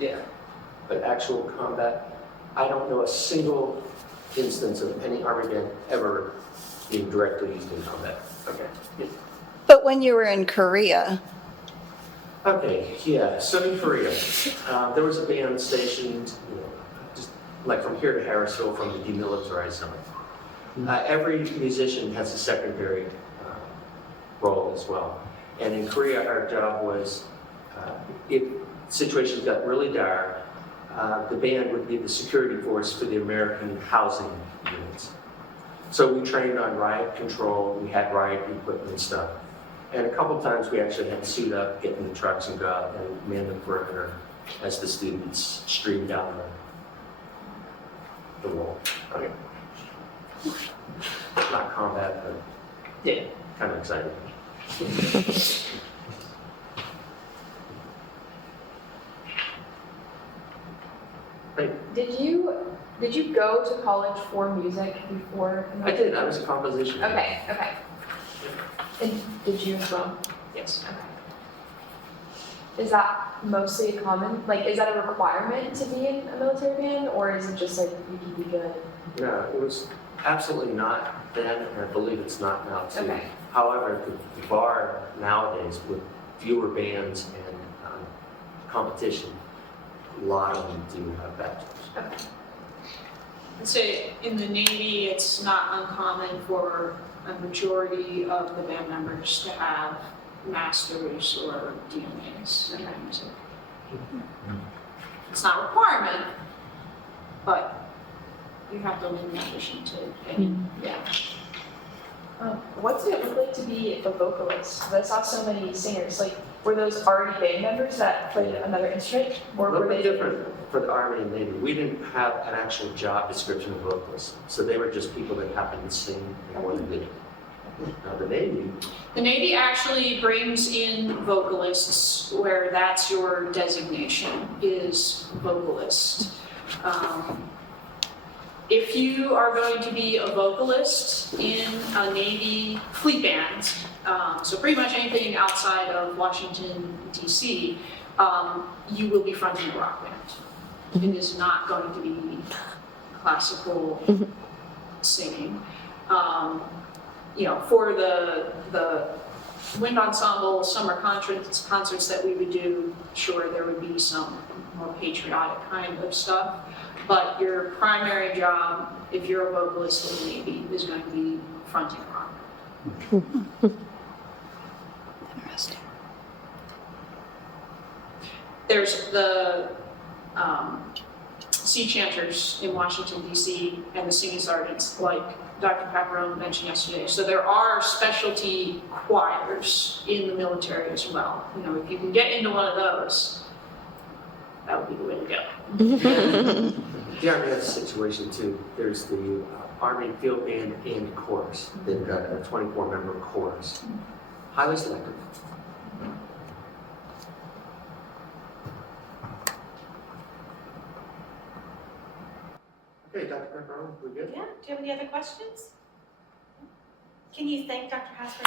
Yeah. But actual combat, I don't know a single instance of any Army band ever being directly used in combat. Okay. Yeah. But when you were in Korea, Okay, yeah, so in Korea, there was a band stationed, just from here to Harrisville from the demilitarized zone. Every musician has a secondary role as well. And in Korea, our job was, if situations got really dire, the band would be the security force for the American housing units. So we trained on riot control, we had riot equipment and stuff. And a couple times we actually had to suit up, get in the trucks and go out and man the perimeter as the students streamed down the wall. Okay. Not combat, but yeah, kind of exciting. Right. Did you go to college for music before? I did, I was a composition. Okay. And did you as well? Yes. Okay. Is that mostly a common, is that a requirement to be in a military band, or is it just you can be good No, it was absolutely not then, and I believe it's not now too. Okay. However, the bar nowadays with fewer bands and competition, a lot of them do have bachelors. Okay. I'd say in the Navy, it's not uncommon for a majority of the band members to have masters or DMAs in music. It's not a requirement, but you have to win the audition to get in. Yeah. What did it look like to be a vocalist? 'Cause I saw so many singers. Like, were those already band members that played another instrument, or A were little they bit different for the Army and Navy. We didn't have an actual job description of vocalists, so they were just people that happened to sing and wanted to do it. Now the Navy Actually brings in vocalists where that's your designation, is vocalist. If you are going to be a vocalist in a Navy fleet band, so pretty much anything outside of Washington, D.C., you will be fronting a rock band. It is not going to be classical singing. For the wind ensemble summer concerts that we would do, sure, there would be some more patriotic kind of stuff. But your primary job, if you're a vocalist in the Navy, is going to be fronting a rock band. Interesting. There's the sea chanters in Washington, D.C., and the singing sergeants, like Dr. Paparone mentioned yesterday. So there are specialty choirs in the military as well. If you can get into one of those, that would be the way to go. The Army has a situation too. There's the Army Field Band and Chorus. They've got a 24-member chorus. Highly selective. Okay, Dr. Pepperoni, we good? Yeah, do you have any other questions? Can you thank Dr. Hasper?